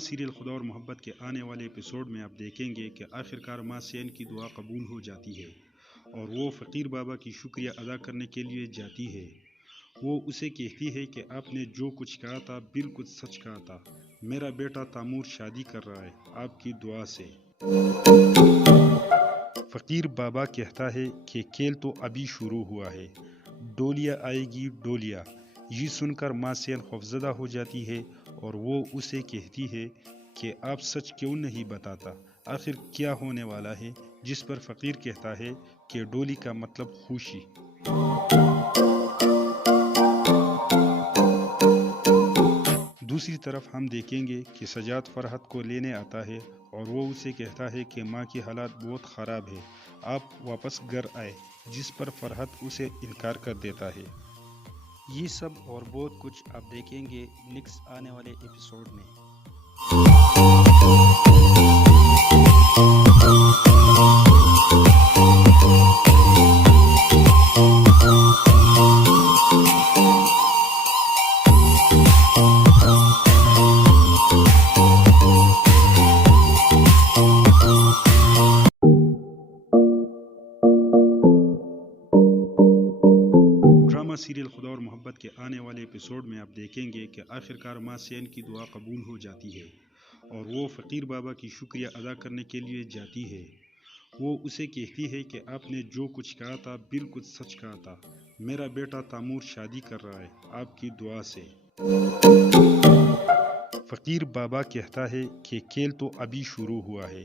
Serial خدا اور محبت کے آنے والے ایپیسوڈ میں آپ دیکھیں گے کہ آخرکار ماں سین کی دعا قبول ہو جاتی ہے اور وہ فقیر بابا کی شکریہ ادا کرنے کے لیے جاتی ہے۔ وہ اسے کہتی ہے کہ آپ نے جو کچھ کہا تھا بالکل سچ کہا تھا، میرا بیٹا تیمور شادی کر رہا ہے آپ کی دعا سے۔ فقیر بابا کہتا ہے کہ کھیل تو ابھی شروع ہوا ہے، ڈولیا آئے گی ڈولیا۔ یہ سن کر ماں سین خوفزدہ ہو جاتی ہے اور وہ اسے کہتی ہے کہ آپ سچ کیوں نہیں بتاتا، آخر کیا ہونے والا ہے؟ جس پر فقیر کہتا ہے کہ ڈولی کا مطلب خوشی۔ دوسری طرف ہم دیکھیں گے کہ سجاد فرحت کو لینے آتا ہے اور وہ اسے کہتا ہے کہ ماں کی حالت بہت خراب ہے، آپ واپس گھر آئے، جس پر فرحت اسے انکار کر دیتا ہے۔ یہ سب اور بہت کچھ آپ دیکھیں گے نیکسٹ آنے والے ایپیسوڈ میں۔ ڈرامہ سیریل خدا اور محبت کے آنے والے ایپیسوڈ میں آپ دیکھیں گے کہ آخرکار ماں سین کی دعا قبول ہو جاتی ہے اور وہ فقیر بابا کی شکریہ ادا کرنے کے لیے جاتی ہے۔ وہ اسے کہتی ہے کہ آپ نے جو کچھ کہا تھا بالکل سچ کہا تھا، میرا بیٹا تیمور شادی کر رہا ہے آپ کی دعا سے۔ فقیر بابا کہتا ہے کہ کھیل تو ابھی شروع ہوا ہے،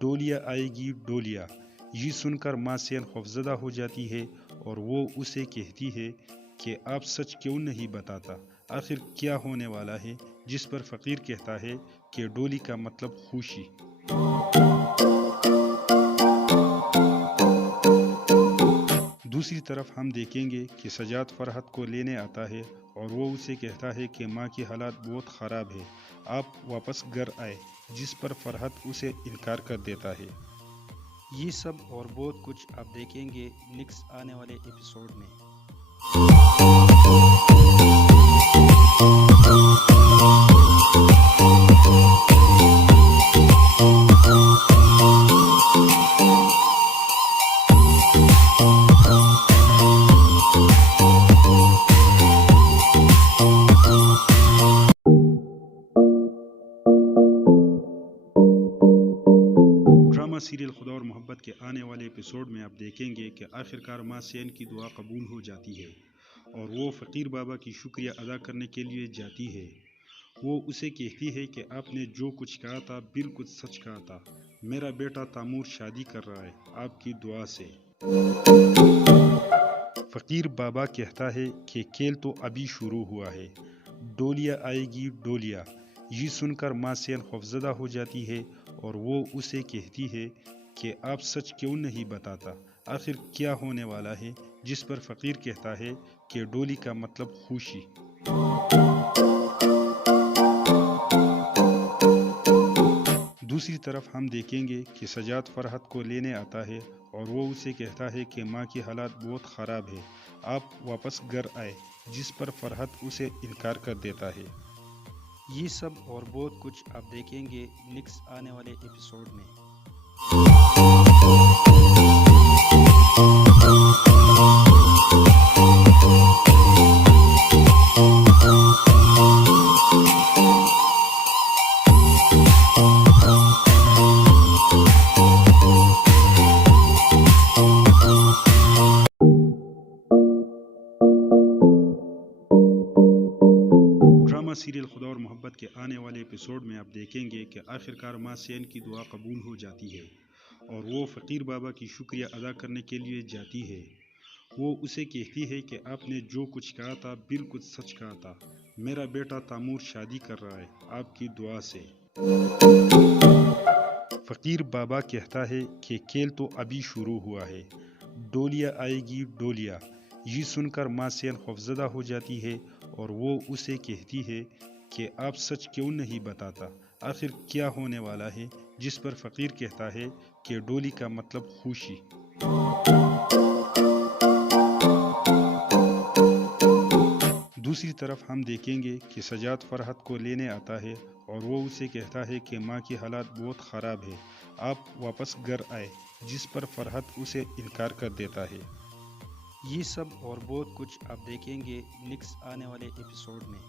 ڈولیا آئے گی ڈولیا۔ یہ سن کر ماں سین خوفزدہ ہو جاتی ہے اور وہ اسے کہتی ہے کہ آپ سچ کیوں نہیں بتاتا، آخر کیا ہونے والا ہے؟ جس پر فقیر کہتا ہے کہ ڈولی کا مطلب خوشی۔ دوسری طرف ہم دیکھیں گے کہ سجاد فرحت کو لینے آتا ہے اور وہ اسے کہتا ہے کہ ماں کی حالت بہت خراب ہے، آپ واپس گھر آئے، جس پر فرحت اسے انکار کر دیتا ہے۔ یہ سب اور بہت کچھ آپ دیکھیں گے نیکسٹ آنے والے ایپیسوڈ میں۔ ڈرامہ سیریل خدا اور محبت کے آنے والے ایپیسوڈ میں آپ دیکھیں گے کہ آخرکار ماں سین کی دعا قبول ہو جاتی ہے اور وہ فقیر بابا کی شکریہ ادا کرنے کے لیے جاتی ہے۔ وہ اسے کہتی ہے کہ آپ نے جو کچھ کہا تھا بالکل سچ کہا تھا، میرا بیٹا تیمور شادی کر رہا ہے آپ کی دعا سے۔ فقیر بابا کہتا ہے کہ کھیل تو ابھی شروع ہوا ہے، ڈولیا آئے گی ڈولیا۔ یہ سن کر ماں سین خوفزدہ ہو جاتی ہے اور وہ اسے کہتی ہے کہ آپ سچ کیوں نہیں بتاتا، آخر کیا ہونے والا ہے؟ جس پر فقیر کہتا ہے کہ ڈولی کا مطلب خوشی۔ دوسری طرف ہم دیکھیں گے کہ سجاد فرحت کو لینے آتا ہے اور وہ اسے کہتا ہے کہ ماں کی حالت بہت خراب ہے، آپ واپس گھر آئے، جس پر فرحت اسے انکار کر دیتا ہے۔ یہ سب اور بہت کچھ آپ دیکھیں گے نیکسٹ آنے والے ایپیسوڈ میں۔ ڈرامہ سیریل خدا اور محبت کے آنے والے ایپیسوڈ میں آپ دیکھیں گے کہ آخرکار ماں سین کی دعا قبول ہو جاتی ہے اور وہ فقیر بابا کی شکریہ ادا کرنے کے لیے جاتی ہے۔ وہ اسے کہتی ہے کہ آپ نے جو کچھ کہا تھا بالکل سچ کہا تھا، میرا بیٹا تیمور شادی کر رہا ہے آپ کی دعا سے۔ فقیر بابا کہتا ہے کہ کھیل تو ابھی شروع ہوا ہے، ڈولیا آئے گی ڈولیا۔ یہ سن کر ماں سین خوفزدہ ہو جاتی ہے اور وہ اسے کہتی ہے کہ آپ سچ کیوں نہیں بتاتا، آخر کیا ہونے والا ہے؟ جس پر فقیر کہتا ہے کہ ڈولی کا مطلب خوشی۔ دوسری طرف ہم دیکھیں گے کہ سجاد فرحت کو لینے آتا ہے اور وہ اسے کہتا ہے کہ ماں کی حالت بہت خراب ہے، آپ واپس گھر آئے، جس پر فرحت اسے انکار کر دیتا ہے۔ یہ سب اور بہت کچھ آپ دیکھیں گے نیکسٹ آنے والے ایپیسوڈ میں۔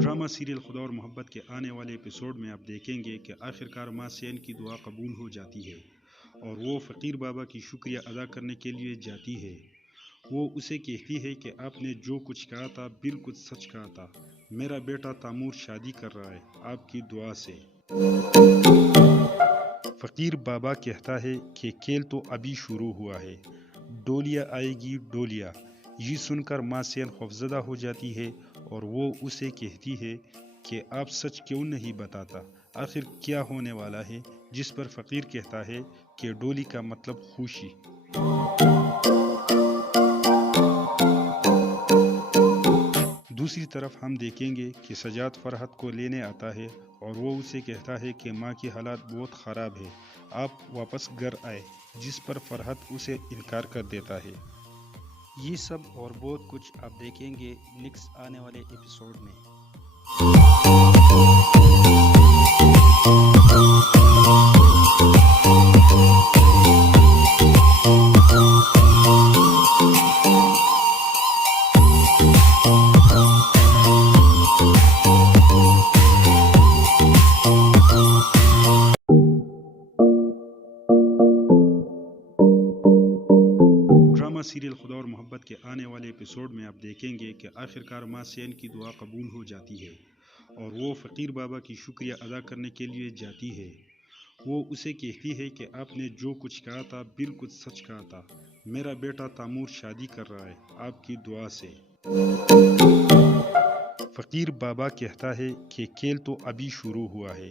ڈرامہ سیریل خدا اور محبت کے آنے والے ایپیسوڈ میں آپ دیکھیں گے کہ آخرکار ماں سین کی دعا قبول ہو جاتی ہے اور وہ فقیر بابا کی شکریہ ادا کرنے کے لیے جاتی ہے۔ وہ اسے کہتی ہے کہ آپ نے جو کچھ کہا تھا بالکل سچ کہا تھا، میرا بیٹا تیمور شادی کر رہا ہے آپ کی دعا سے۔ فقیر بابا کہتا ہے کہ کھیل تو ابھی شروع ہوا ہے، ڈولیا آئے گی ڈولیا۔ یہ سن کر ماں سین خوفزدہ ہو جاتی ہے اور وہ اسے کہتی ہے کہ آپ سچ کیوں نہیں بتاتا، آخر کیا ہونے والا ہے، جس پر فقیر کہتا ہے کہ ڈولی کا مطلب خوشی۔ دوسری طرف ہم دیکھیں گے کہ سجاد فرحت کو لینے آتا ہے اور وہ اسے کہتا ہے کہ ماں کی حالت بہت خراب ہے، آپ واپس گھر آئے، جس پر فرحت اسے انکار کر دیتا ہے۔ یہ سب اور بہت کچھ آپ دیکھیں گے نیکسٹ آنے والے ایپیسوڈ میں۔ ڈرامہ سیریل خدا اور محبت کے آنے والے ایپیسوڈ میں آپ دیکھیں گے کہ آخرکار ماں سین کی دعا قبول ہو جاتی ہے اور وہ فقیر بابا کی شکریہ ادا کرنے کے لیے جاتی ہے۔ وہ اسے کہتی ہے کہ آپ نے جو کچھ کہا تھا بالکل سچ کہا تھا، میرا بیٹا تیمور شادی کر رہا ہے آپ کی دعا سے۔ فقیر بابا کہتا ہے کہ کھیل تو ابھی شروع ہوا ہے،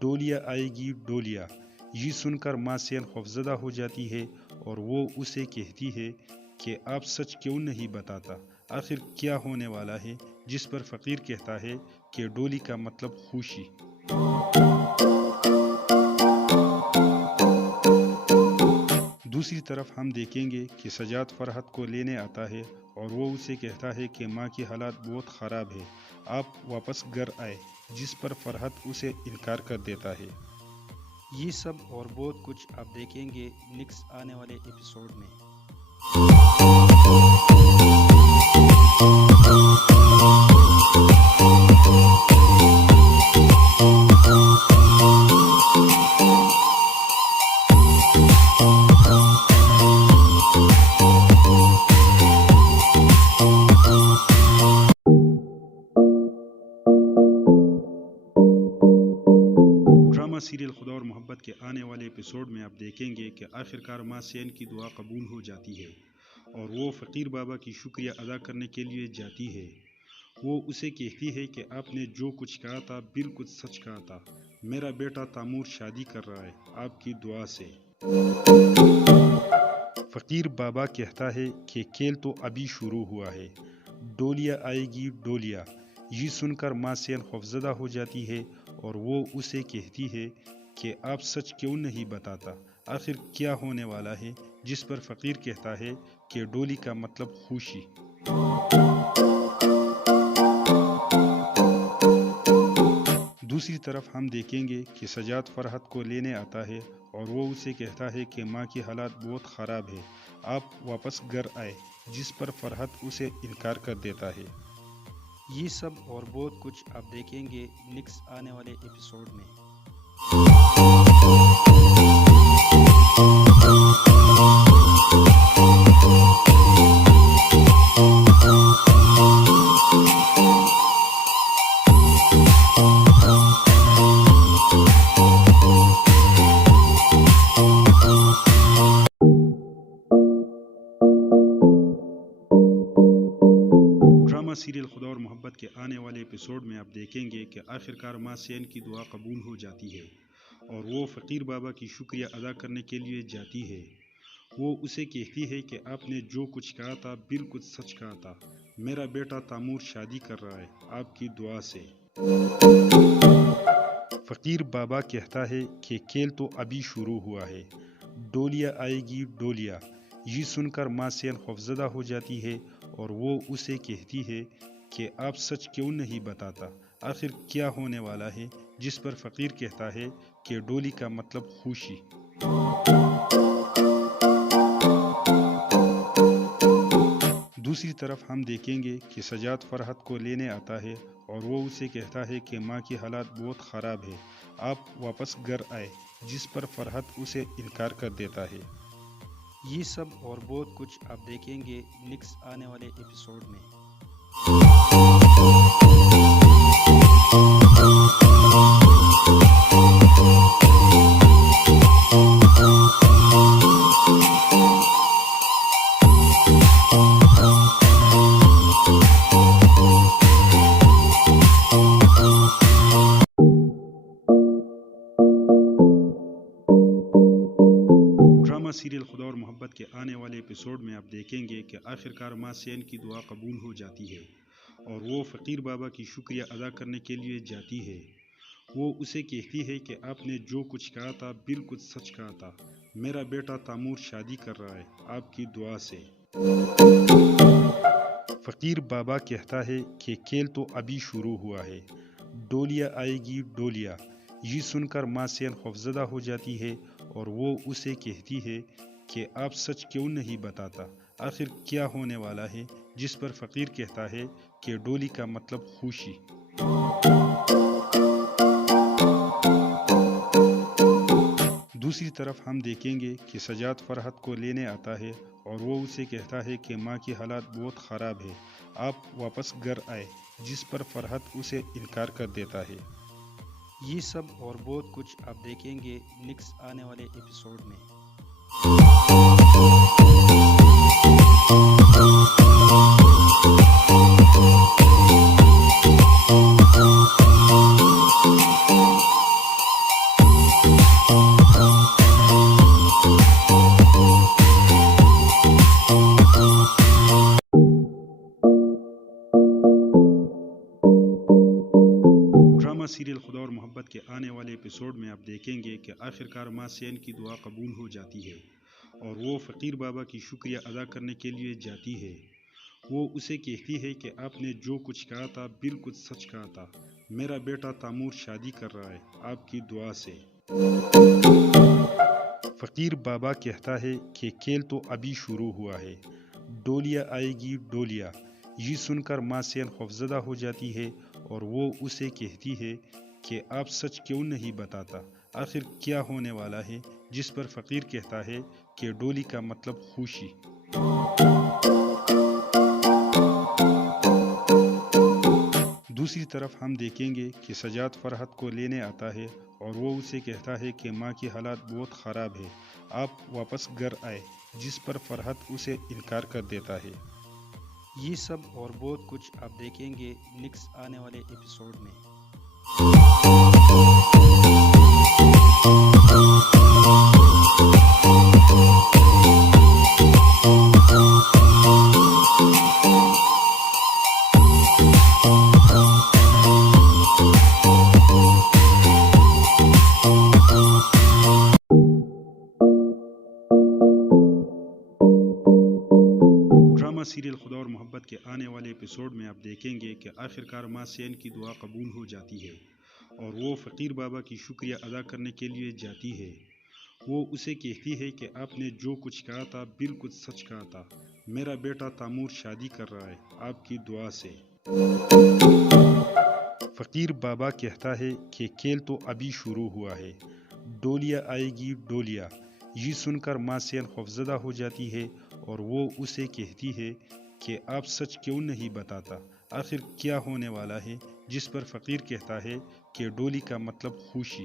ڈولیا آئے گی ڈولیا۔ یہ سن کر ماں سین خوفزدہ ہو جاتی ہے اور وہ اسے کہتی ہے کہ آپ سچ کیوں نہیں بتاتا، آخر کیا ہونے والا ہے، جس پر فقیر کہتا ہے کہ ڈولی کا مطلب خوشی۔ دوسری طرف ہم دیکھیں گے کہ سجاد فرحت کو لینے آتا ہے اور وہ اسے کہتا ہے کہ ماں کی حالت بہت خراب ہے، آپ واپس گھر آئے، جس پر فرحت اسے انکار کر دیتا ہے۔ یہ سب اور بہت کچھ آپ دیکھیں گے نیکسٹ آنے والے ایپیسوڈ میں۔ ڈرامہ سیریل خدا اور محبت کے آنے والے ایپیسوڈ میں آپ دیکھیں گے کہ آخرکار ماں سین کی دعا قبول ہو جاتی ہے اور وہ فقیر بابا کی شکریہ ادا کرنے کے لیے جاتی ہے۔ وہ اسے کہتی ہے کہ آپ نے جو کچھ کہا تھا بالکل سچ کہا تھا، میرا بیٹا تیمور شادی کر رہا ہے آپ کی دعا سے۔ فقیر بابا کہتا ہے کہ کھیل تو ابھی شروع ہوا ہے، ڈولیا آئے گی ڈولیا۔ یہ سن کر ماں سین خوفزدہ ہو جاتی ہے اور وہ اسے کہتی ہے کہ آپ سچ کیوں نہیں بتاتا، آخر کیا ہونے والا ہے، جس پر فقیر کہتا ہے کہ ڈولی کا مطلب خوشی۔ دوسری طرف ہم دیکھیں گے کہ سجاد فرحت کو لینے آتا ہے اور وہ اسے کہتا ہے کہ ماں کی حالت بہت خراب ہے، آپ واپس گھر آئے، جس پر فرحت اسے انکار کر دیتا ہے۔ یہ سب اور بہت کچھ آپ دیکھیں گے نیکسٹ آنے والے ایپیسوڈ میں۔ ڈرامہ سیریل خدا اور محبت کے آنے والے ایپیسوڈ میں آپ دیکھیں گے کہ آخرکار ماں سین کی دعا قبول ہو جاتی ہے اور وہ فقیر بابا کی شکریہ ادا کرنے کے لیے جاتی ہے۔ وہ اسے کہتی ہے کہ آپ نے جو کچھ کہا تھا بالکل سچ کہا تھا، میرا بیٹا تیمور شادی کر رہا ہے آپ کی دعا سے۔ فقیر بابا کہتا ہے کہ کھیل تو ابھی شروع ہوا ہے، ڈولیا آئے گی ڈولیا۔ یہ سن کر ماں سین خوفزدہ ہو جاتی ہے اور وہ اسے کہتی ہے کہ آپ سچ کیوں نہیں بتاتا، آخر کیا ہونے والا ہے؟ جس پر فقیر کہتا ہے کہ ڈولی کا مطلب خوشی۔ دوسری طرف ہم دیکھیں گے کہ سجاد فرحت کو لینے آتا ہے اور وہ اسے کہتا ہے کہ ماں کی حالت بہت خراب ہے، آپ واپس گھر آئے، جس پر فرحت اسے انکار کر دیتا ہے۔ یہ سب اور بہت کچھ آپ دیکھیں گے نیکسٹ آنے والے ایپیسوڈ میں۔ ڈرامہ سیریل خدا اور محبت کے آنے والے ایپیسوڈ میں آپ دیکھیں گے کہ آخرکار ماں سین کی دعا قبول ہو جاتی ہے اور وہ فقیر بابا کی شکریہ ادا کرنے کے لیے جاتی ہے۔ وہ اسے کہتی ہے کہ آپ نے جو کچھ کہا تھا بالکل سچ کہا تھا، میرا بیٹا تیمور شادی کر رہا ہے آپ کی دعا سے۔ فقیر بابا کہتا ہے کہ کھیل تو ابھی شروع ہوا ہے، ڈولیا آئے گی ڈولیا۔ یہ سن کر ماں سین خوفزدہ ہو جاتی ہے اور وہ اسے کہتی ہے کہ آپ سچ کیوں نہیں بتاتا، آخر کیا ہونے والا ہے؟ جس پر فقیر کہتا ہے کہ ڈولی کا مطلب خوشی۔ دوسری طرف ہم دیکھیں گے کہ سجاد فرحت کو لینے آتا ہے اور وہ اسے کہتا ہے کہ ماں کی حالت بہت خراب ہے، آپ واپس گھر آئے، جس پر فرحت اسے انکار کر دیتا ہے۔ یہ سب اور بہت کچھ آپ دیکھیں گے نیکسٹ آنے والے ایپیسوڈ میں۔ ڈرامہ سیریل خدا اور محبت کے آنے والے ایپیسوڈ میں آپ دیکھیں گے کہ آخرکار ماں سین کی دعا قبول ہو جاتی ہے اور وہ فقیر بابا کی شکریہ ادا کرنے کے لیے جاتی ہے۔ وہ اسے کہتی ہے کہ آپ نے جو کچھ کہا تھا بالکل سچ کہا تھا، میرا بیٹا تیمور شادی کر رہا ہے آپ کی دعا سے۔ فقیر بابا کہتا ہے کہ کھیل تو ابھی شروع ہوا ہے، ڈولیا آئے گی ڈولیا۔ یہ سن کر ماں سین خوفزدہ ہو جاتی ہے اور وہ اسے کہتی ہے کہ آپ سچ کیوں نہیں بتاتا، آخر کیا ہونے والا ہے؟ جس پر فقیر کہتا ہے کہ ڈولی کا مطلب خوشی۔ دوسری طرف ہم دیکھیں گے کہ سجاد فرحت کو لینے آتا ہے اور وہ اسے کہتا ہے کہ ماں کی حالت بہت خراب ہے، آپ واپس گھر آئے، جس پر فرحت اسے انکار کر دیتا ہے۔ یہ سب اور بہت کچھ آپ دیکھیں گے نیکسٹ آنے والے ایپیسوڈ میں۔ ڈرامہ سیریل خدا اور محبت کے آنے والے ایپیسوڈ میں آپ دیکھیں گے کہ آخرکار ماں سین کی دعا قبول ہو جاتی ہے اور وہ فقیر بابا کی شکریہ ادا کرنے کے لیے جاتی ہے۔ وہ اسے کہتی ہے کہ آپ نے جو کچھ کہا تھا بالکل سچ کہا تھا، میرا بیٹا تیمور شادی کر رہا ہے آپ کی دعا سے۔ فقیر بابا کہتا ہے کہ کھیل تو ابھی شروع ہوا ہے، ڈولیا آئے گی ڈولیا۔ یہ سن کر ماں سین خوفزدہ ہو جاتی ہے اور وہ اسے کہتی ہے کہ آپ سچ کیوں نہیں بتاتا، آخر کیا ہونے والا ہے؟ جس پر فقیر کہتا ہے کہ ڈولی کا مطلب خوشی۔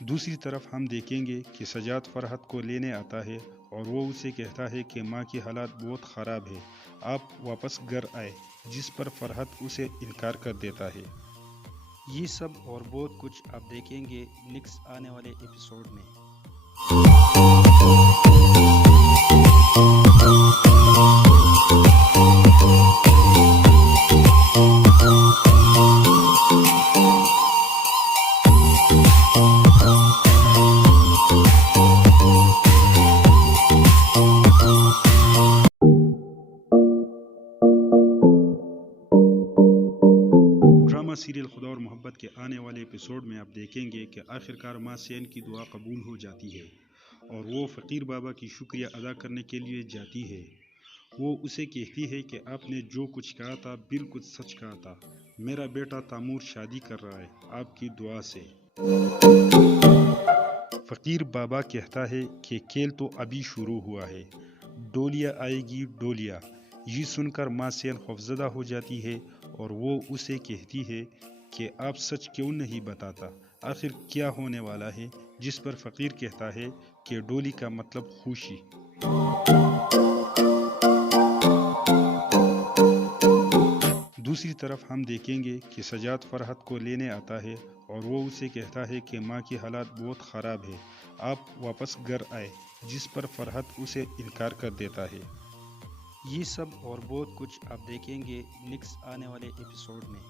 دوسری طرف ہم دیکھیں گے کہ سجاد فرحت کو لینے آتا ہے اور وہ اسے کہتا ہے کہ ماں کی حالت بہت خراب ہے، آپ واپس گھر آئے، جس پر فرحت اسے انکار کر دیتا ہے۔ یہ سب اور بہت کچھ آپ دیکھیں گے نیکسٹ آنے والے ایپیسوڈ میں۔ ڈرامہ سیریل خدا اور محبت کے آنے والے ایپیسوڈ میں آپ دیکھیں گے کہ آخرکار ماں سین کی دعا قبول ہو جاتی ہے اور وہ فقیر بابا کی شکریہ ادا کرنے کے لیے جاتی ہے۔ وہ اسے کہتی ہے کہ آپ نے جو کچھ کہا تھا بالکل سچ کہا تھا، میرا بیٹا تیمور شادی کر رہا ہے آپ کی دعا سے۔ فقیر بابا کہتا ہے کہ کھیل تو ابھی شروع ہوا ہے، ڈولیا آئے گی ڈولیا۔ یہ سن کر ماں سین خوفزدہ ہو جاتی ہے اور وہ اسے کہتی ہے کہ آپ سچ کیوں نہیں بتاتا، آخر کیا ہونے والا ہے، جس پر فقیر کہتا ہے کہ ڈولی کا مطلب خوشی۔ دوسری طرف ہم دیکھیں گے کہ سجاد فرحت کو لینے آتا ہے اور وہ اسے کہتا ہے کہ ماں کی حالت بہت خراب ہے، آپ واپس گھر آئے، جس پر فرحت اسے انکار کر دیتا ہے۔ یہ سب اور بہت کچھ آپ دیکھیں گے نیکسٹ آنے والے ایپیسوڈ میں۔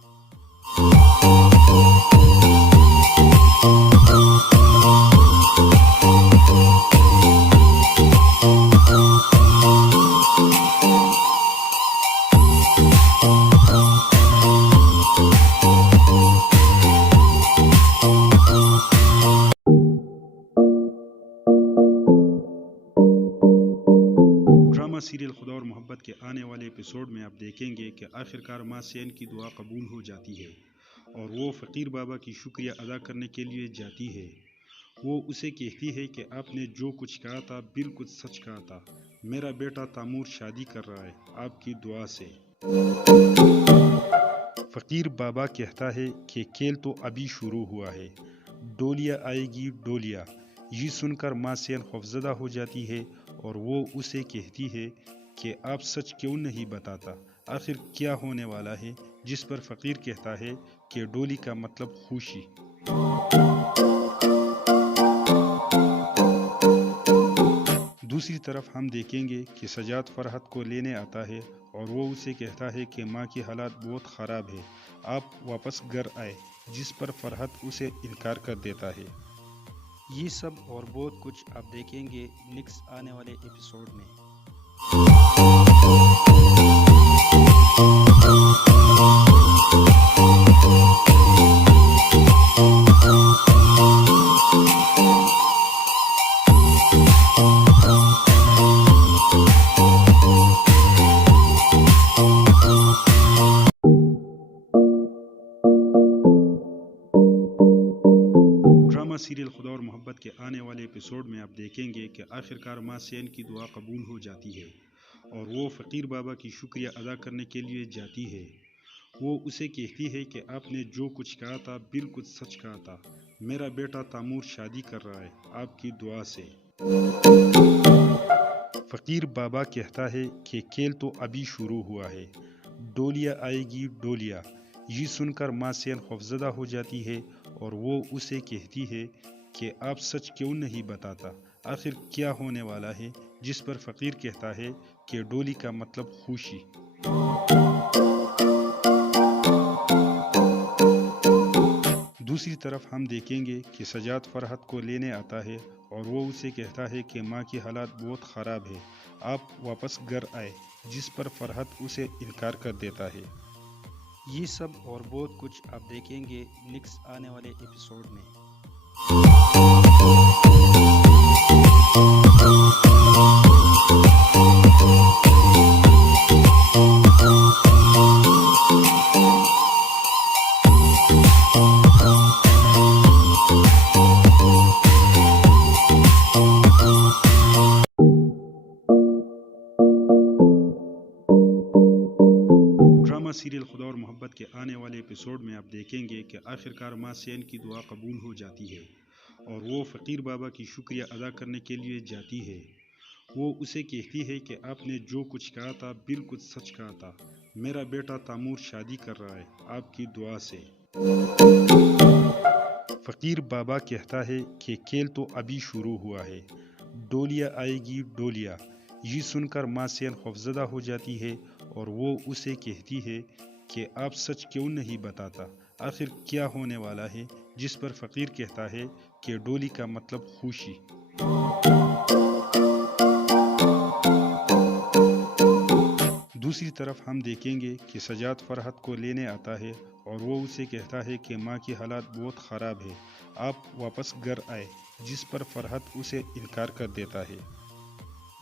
ڈرامہ سیریل خدا اور محبت کے آنے والے ایپیسوڈ میں آپ دیکھیں گے کہ آخرکار ماں سین کی دعا قبول ہو جاتی ہے اور وہ فقیر بابا کی شکریہ ادا کرنے کے لیے جاتی ہے۔ وہ اسے کہتی ہے کہ آپ نے جو کچھ کہا تھا بالکل سچ کہا تھا، میرا بیٹا تیمور شادی کر رہا ہے آپ کی دعا سے۔ فقیر بابا کہتا ہے کہ کھیل تو ابھی شروع ہوا ہے، ڈولیا آئے گی ڈولیا۔ یہ سن کر ماں سین خوفزدہ ہو جاتی ہے اور وہ اسے کہتی ہے کہ آپ سچ کیوں نہیں بتاتا، آخر کیا ہونے والا ہے، جس پر فقیر کہتا ہے کہ ڈولی کا مطلب خوشی۔ دوسری طرف ہم دیکھیں گے کہ سجاد فرحت کو لینے آتا ہے اور وہ اسے کہتا ہے کہ ماں کی حالت بہت خراب ہے، آپ واپس گھر آئے، جس پر فرحت اسے انکار کر دیتا ہے۔ یہ سب اور بہت کچھ آپ دیکھیں گے نیکسٹ آنے والے ایپیسوڈ میں۔ ڈرامہ سیریل خدا اور محبت کے آنے والے ایپیسوڈ میں آپ دیکھیں گے کہ آخرکار ماں سین کی دعا قبول ہو جاتی ہے اور وہ فقیر بابا کی شکریہ ادا کرنے کے لیے جاتی ہے۔ وہ اسے کہتی ہے کہ آپ نے جو کچھ کہا تھا بالکل سچ کہا تھا، میرا بیٹا تیمور شادی کر رہا ہے آپ کی دعا سے۔ فقیر بابا کہتا ہے کہ کھیل تو ابھی شروع ہوا ہے، ڈولیا آئے گی ڈولیا۔ یہ سن کر ماں سین خوفزدہ ہو جاتی ہے اور وہ اسے کہتی ہے کہ آپ سچ کیوں نہیں بتاتا، آخر کیا ہونے والا ہے، جس پر فقیر کہتا ہے کہ ڈولی کا مطلب خوشی۔ دوسری طرف ہم دیکھیں گے کہ سجاد فرحت کو لینے آتا ہے اور وہ اسے کہتا ہے کہ ماں کی حالت بہت خراب ہے، آپ واپس گھر آئے، جس پر فرحت اسے انکار کر دیتا ہے۔ یہ سب اور بہت کچھ آپ دیکھیں گے نیکسٹ آنے والے ایپیسوڈ میں۔ ڈرامہ سیریل خدا اور محبت کے آنے والے ایپیسوڈ میں آپ دیکھیں گے کہ آخرکار ماں سین کی دعا قبول ہو جاتی ہے اور وہ فقیر بابا کی شکریہ ادا کرنے کے لیے جاتی ہے۔ وہ اسے کہتی ہے کہ آپ نے جو کچھ کہا تھا بالکل سچ کہا تھا، میرا بیٹا تیمور شادی کر رہا ہے آپ کی دعا سے۔ فقیر بابا کہتا ہے کہ کھیل تو ابھی شروع ہوا ہے، ڈولیا آئے گی ڈولیا۔ یہ سن کر ماں سین خوفزدہ ہو جاتی ہے اور وہ اسے کہتی ہے کہ آپ سچ کیوں نہیں بتاتا، آخر کیا ہونے والا ہے؟ جس پر فقیر کہتا ہے کہ ڈولی کا مطلب خوشی۔ دوسری طرف ہم دیکھیں گے کہ سجاد فرحت کو لینے آتا ہے اور وہ اسے کہتا ہے کہ ماں کی حالت بہت خراب ہے، آپ واپس گھر آئے، جس پر فرحت اسے انکار کر دیتا ہے۔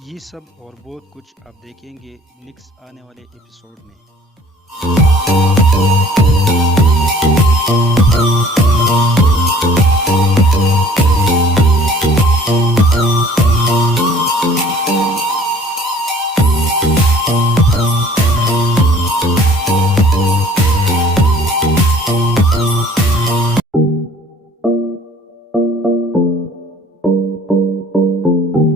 یہ سب اور بہت کچھ آپ دیکھیں گے نیکسٹ آنے والے ایپیسوڈ میں۔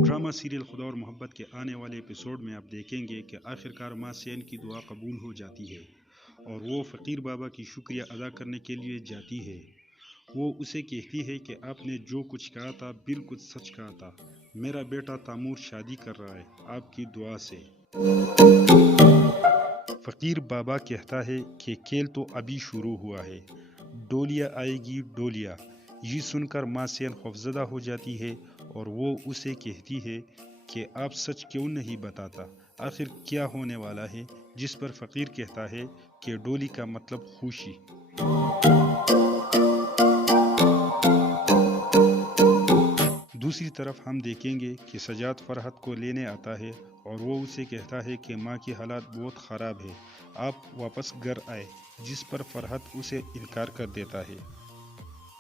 ڈرامہ سیریل خدا اور محبت کے آنے والے ایپیسوڈ میں آپ دیکھیں گے کہ آخرکار ماں سین کی دعا قبول ہو جاتی ہے اور وہ فقیر بابا کی شکریہ ادا کرنے کے لیے جاتی ہے۔ وہ اسے کہتی ہے کہ آپ نے جو کچھ کہا تھا بالکل سچ کہا تھا، میرا بیٹا تیمور شادی کر رہا ہے آپ کی دعا سے۔ فقیر بابا کہتا ہے کہ کھیل تو ابھی شروع ہوا ہے، ڈولیا آئے گی ڈولیا۔ یہ سن کر ماں سین خوفزدہ ہو جاتی ہے اور وہ اسے کہتی ہے کہ آپ سچ کیوں نہیں بتاتا، آخر کیا ہونے والا ہے؟ جس پر فقیر کہتا ہے کہ ڈولی کا مطلب خوشی۔ دوسری طرف ہم دیکھیں گے کہ سجاد فرحت کو لینے آتا ہے اور وہ اسے کہتا ہے کہ ماں کی حالت بہت خراب ہے، آپ واپس گھر آئے، جس پر فرحت اسے انکار کر دیتا ہے۔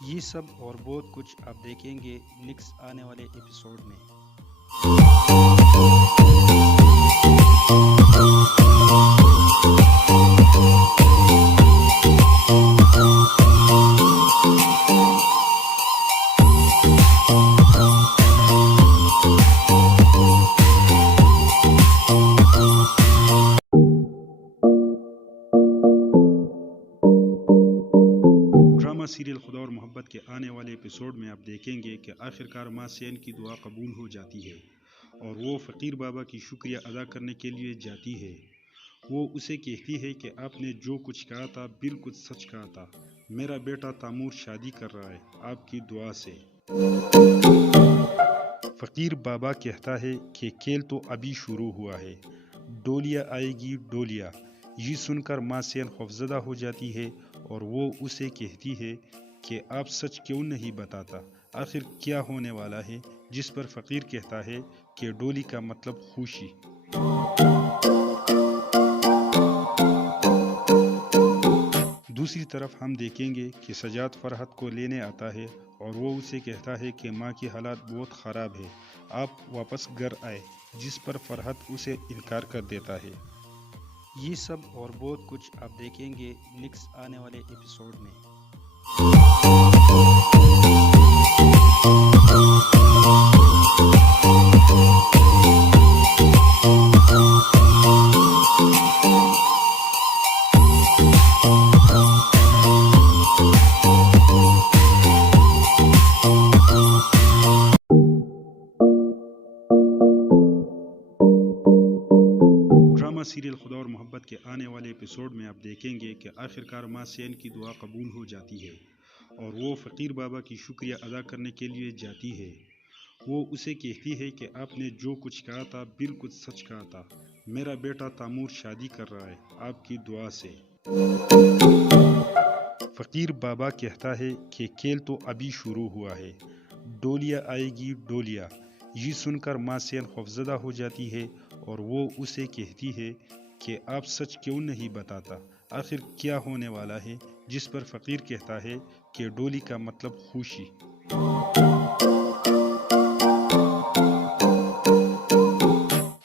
یہ سب اور بہت کچھ آپ دیکھیں گے نیکسٹ آنے والے ایپیسوڈ میں۔ ڈرامہ سیریل خدا اور محبت کے آنے والے ایپیسوڈ میں آپ دیکھیں گے کہ آخرکار ماں سین کی دعا قبول ہو جاتی ہے اور وہ فقیر بابا کی شکریہ ادا کرنے کے لیے جاتی ہے۔ وہ اسے کہتی ہے کہ آپ نے جو کچھ کہا تھا بالکل سچ کہا تھا، میرا بیٹا تیمور شادی کر رہا ہے آپ کی دعا سے۔ فقیر بابا کہتا ہے کہ کھیل تو ابھی شروع ہوا ہے، ڈولیا آئے گی ڈولیا۔ یہ سن کر ماں سین خوفزدہ ہو جاتی ہے اور وہ اسے کہتی ہے کہ آپ سچ کیوں نہیں بتاتا، آخر کیا ہونے والا ہے؟ جس پر فقیر کہتا ہے کہ ڈولی کا مطلب خوشی۔ دوسری طرف ہم دیکھیں گے کہ سجاد فرحت کو لینے آتا ہے اور وہ اسے کہتا ہے کہ ماں کی حالت بہت خراب ہے، آپ واپس گھر آئے، جس پر فرحت اسے انکار کر دیتا ہے۔ یہ سب اور بہت کچھ آپ دیکھیں گے نیکسٹ آنے والے ایپیسوڈ میں۔ ڈرامہ سیریل خدا اور محبت کے آنے والے ایپیسوڈ میں آپ دیکھیں گے کہ آخرکار ماں سین کی دعا قبول ہو جاتی ہے اور وہ فقیر بابا کی شکریہ ادا کرنے کے لیے جاتی ہے۔ وہ اسے کہتی ہے کہ آپ نے جو کچھ کہا تھا بالکل سچ کہا تھا، میرا بیٹا تیمور شادی کر رہا ہے آپ کی دعا سے۔ فقیر بابا کہتا ہے کہ کھیل تو ابھی شروع ہوا ہے، ڈولیا آئے گی ڈولیا۔ یہ سن کر ماں سین خوفزدہ ہو جاتی ہے اور وہ اسے کہتی ہے کہ آپ سچ کیوں نہیں بتاتا، آخر کیا ہونے والا ہے؟ جس پر فقیر کہتا ہے کہ ڈولی کا مطلب خوشی۔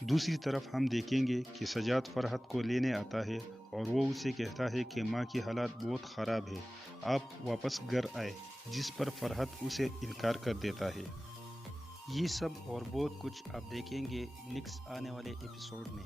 دوسری طرف ہم دیکھیں گے کہ سجاد فرحت کو لینے آتا ہے اور وہ اسے کہتا ہے کہ ماں کی حالت بہت خراب ہے، آپ واپس گھر آئے، جس پر فرحت اسے انکار کر دیتا ہے۔ یہ سب اور بہت کچھ آپ دیکھیں گے نیکسٹ آنے والے ایپیسوڈ میں۔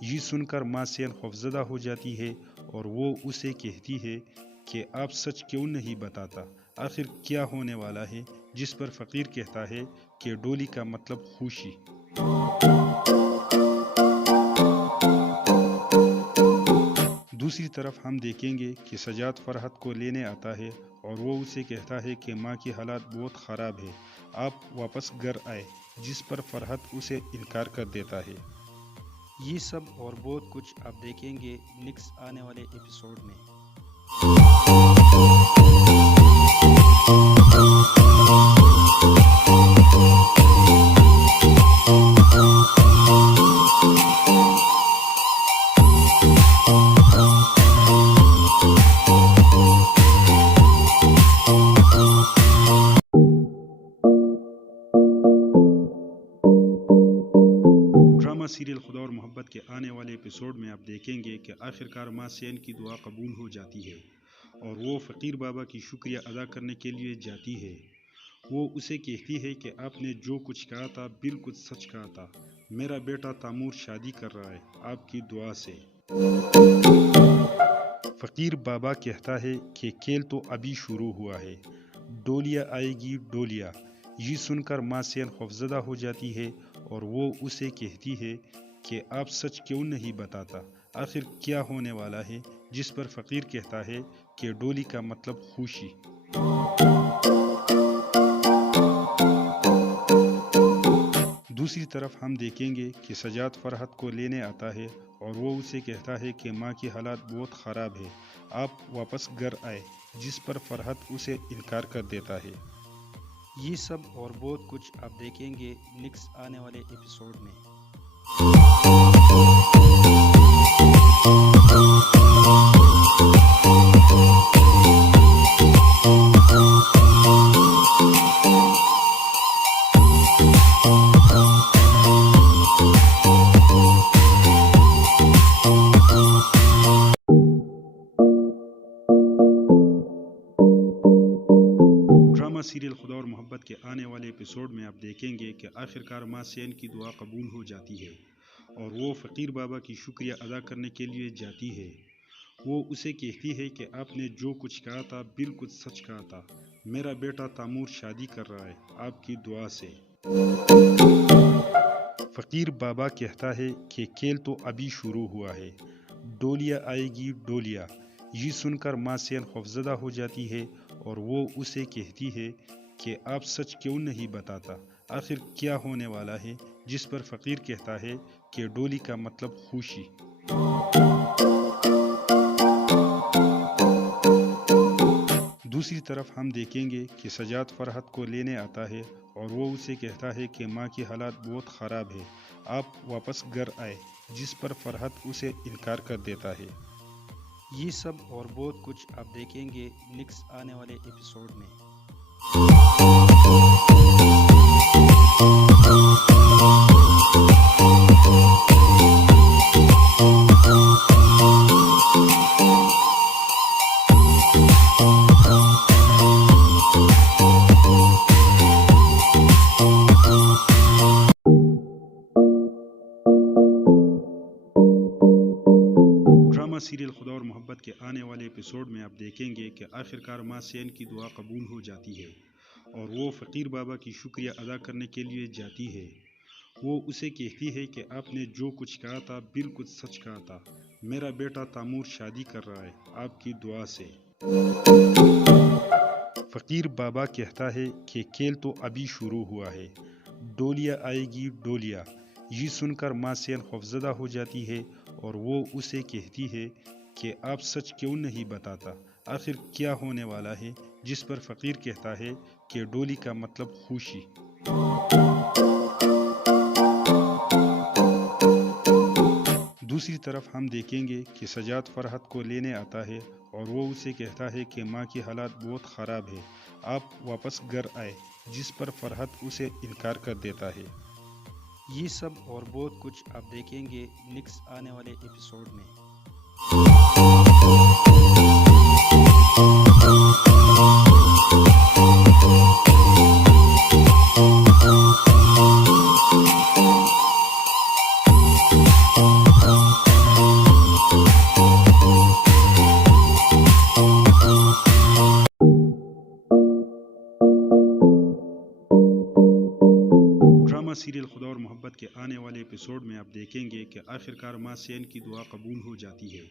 یہ سن کر ماں سین خوفزدہ ہو جاتی ہے اور وہ اسے کہتی ہے کہ آپ سچ کیوں نہیں بتاتا، آخر کیا ہونے والا ہے؟ جس پر فقیر کہتا ہے کہ ڈولی کا مطلب خوشی۔ دوسری طرف ہم دیکھیں گے کہ سجاد فرحت کو لینے آتا ہے اور وہ اسے کہتا ہے کہ ماں کی حالات بہت خراب ہے، آپ واپس گھر آئے، جس پر فرحت اسے انکار کر دیتا ہے۔ یہ سب اور بہت کچھ آپ دیکھیں گے نیکسٹ آنے والے ایپیسوڈ میں۔ ڈرامہ سیریل خدا اور محبت کے آنے والے ایپیسوڈ میں آپ دیکھیں گے کہ آخرکار ماں سین کی دعا قبول ہو جاتی ہے اور وہ فقیر بابا کی شکریہ ادا کرنے کے لیے جاتی ہے۔ وہ اسے کہتی ہے کہ آپ نے جو کچھ کہا تھا بالکل سچ کہا تھا، میرا بیٹا تیمور شادی کر رہا ہے آپ کی دعا سے۔ فقیر بابا کہتا ہے کہ کھیل تو ابھی شروع ہوا ہے، ڈولیا آئے گی ڈولیا۔ یہ سن کر ماں سین خوفزدہ ہو جاتی ہے اور وہ اسے کہتی ہے کہ آپ سچ کیوں نہیں بتاتا، آخر کیا ہونے والا ہے؟ جس پر فقیر کہتا ہے کہ ڈولی کا مطلب خوشی۔ دوسری طرف ہم دیکھیں گے کہ سجاد فرحت کو لینے آتا ہے اور وہ اسے کہتا ہے کہ ماں کی حالات بہت خراب ہے، آپ واپس گھر آئے، جس پر فرحت اسے انکار کر دیتا ہے۔ یہ سب اور بہت کچھ آپ دیکھیں گے نیکسٹ آنے والے ایپیسوڈ میں۔ ڈرامہ سیریل خدا اور محبت کے آنے والے ایپیسوڈ میں آپ دیکھیں گے کہ آخرکار ماں سین کی دعا قبول ہو جاتی ہے اور وہ فقیر بابا کی شکریہ ادا کرنے کے لیے جاتی ہے۔ وہ اسے کہتی ہے کہ آپ نے جو کچھ کہا تھا بالکل سچ کہا تھا، میرا بیٹا تیمور شادی کر رہا ہے آپ کی دعا سے۔ فقیر بابا کہتا ہے کہ کھیل تو ابھی شروع ہوا ہے، ڈولیا آئے گی ڈولیا۔ یہ سن کر ماں سین خوفزدہ ہو جاتی ہے اور وہ اسے کہتی ہے کہ آپ سچ کیوں نہیں بتاتا، آخر کیا ہونے والا ہے؟ جس پر فقیر کہتا ہے کہ ڈولی کا مطلب خوشی۔ دوسری طرف ہم دیکھیں گے کہ سجاد فرحت کو لینے آتا ہے اور وہ اسے کہتا ہے کہ ماں کی حالات بہت خراب ہے، آپ واپس گھر آئے، جس پر فرحت اسے انکار کر دیتا ہے۔ یہ سب اور بہت کچھ آپ دیکھیں گے نیکسٹ آنے والے ایپیسوڈ میں۔ ڈرامہ سیریل خدا اور محبت کے آنے والے ایپیسوڈ میں آپ دیکھیں گے کہ آخرکار ماں سین کی دعا قبول ہو جاتی ہے اور وہ فقیر بابا کی شکریہ ادا کرنے کے لیے جاتی ہے۔ وہ اسے کہتی ہے کہ آپ نے جو کچھ کہا تھا بالکل سچ کہا تھا، میرا بیٹا تیمور شادی کر رہا ہے آپ کی دعا سے۔ فقیر بابا کہتا ہے کہ کھیل تو ابھی شروع ہوا ہے، ڈولیا آئے گی ڈولیا۔ یہ سن کر ماں سین خوفزدہ ہو جاتی ہے اور وہ اسے کہتی ہے کہ آپ سچ کیوں نہیں بتاتا، آخر کیا ہونے والا ہے؟ جس پر فقیر کہتا ہے کہ ڈولی کا مطلب خوشی۔ دوسری طرف ہم دیکھیں گے کہ سجاد فرحت کو لینے آتا ہے اور وہ اسے کہتا ہے کہ ماں کی حالات بہت خراب ہے، آپ واپس گھر آئے، جس پر فرحت اسے انکار کر دیتا ہے۔ یہ سب اور بہت کچھ آپ دیکھیں گے نیکسٹ آنے والے ایپیسوڈ میں۔ محبت کے آنے والے ایپیسوڈ میں آپ دیکھیں گے کہ آخرکار ماں سین کی دعا قبول ہو جاتی ہے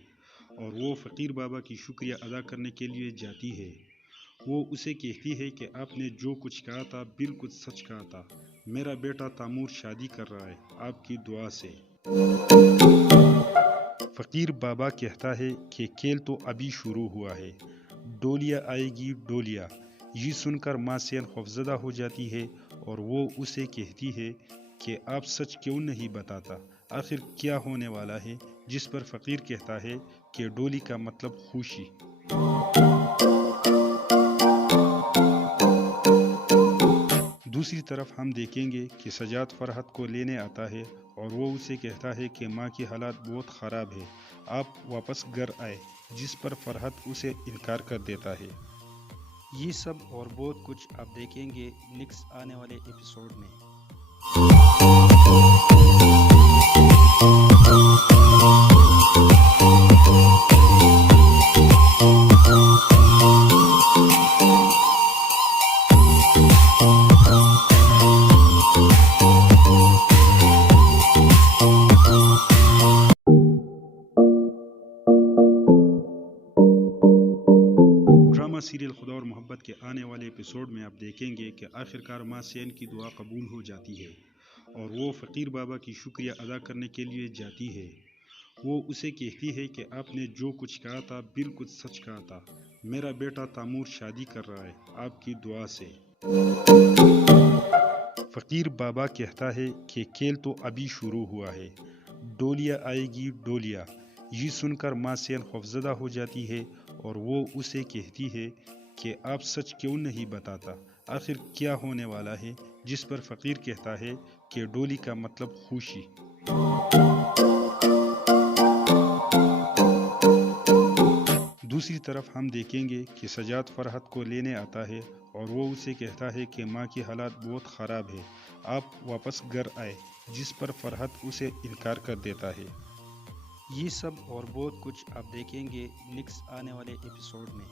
اور وہ فقیر بابا کی شکریہ ادا کرنے کے لیے جاتی ہے۔ وہ اسے کہتی ہے کہ آپ نے جو کچھ کہا تھا بالکل سچ کہا تھا، میرا بیٹا تیمور شادی کر رہا ہے آپ کی دعا سے۔ فقیر بابا کہتا ہے کہ کھیل تو ابھی شروع ہوا ہے، ڈولیا آئے گی ڈولیا۔ یہ سن کر ماں سین خوفزدہ ہو جاتی ہے اور وہ اسے کہتی ہے کہ آپ سچ کیوں نہیں بتاتا، آخر کیا ہونے والا ہے؟ جس پر فقیر کہتا ہے کہ ڈولی کا مطلب خوشی۔ دوسری طرف ہم دیکھیں گے کہ سجاد فرحت کو لینے آتا ہے اور وہ اسے کہتا ہے کہ ماں کی حالت بہت خراب ہے، آپ واپس گھر آئے، جس پر فرحت اسے انکار کر دیتا ہے۔ یہ سب اور بہت کچھ آپ دیکھیں گے نیکسٹ آنے والے ایپیسوڈ میں۔ ڈرامہ سیریل خدا اور محبت کے آنے والے ایپیسوڈ میں آپ دیکھیں گے کہ آخرکار ماں سین کی دعا قبول ہو جاتی ہے اور وہ فقیر بابا کی شکریہ ادا کرنے کے لیے جاتی ہے۔ وہ اسے کہتی ہے کہ آپ نے جو کچھ کہا تھا بالکل سچ کہا تھا، میرا بیٹا تیمور شادی کر رہا ہے آپ کی دعا سے۔ فقیر بابا کہتا ہے کہ کھیل تو ابھی شروع ہوا ہے، ڈولیا آئے گی ڈولیا۔ یہ سن کر ماں سین خوفزدہ ہو جاتی ہے اور وہ اسے کہتی ہے کہ آپ سچ کیوں نہیں بتاتا، آخر کیا ہونے والا ہے؟ جس پر فقیر کہتا ہے کہ ڈولی کا مطلب خوشی۔ دوسری طرف ہم دیکھیں گے کہ سجاد فرحت کو لینے آتا ہے اور وہ اسے کہتا ہے کہ ماں کی حالت بہت خراب ہے، آپ واپس گھر آئے، جس پر فرحت اسے انکار کر دیتا ہے۔ یہ سب اور بہت کچھ آپ دیکھیں گے نیکسٹ آنے والے ایپیسوڈ میں۔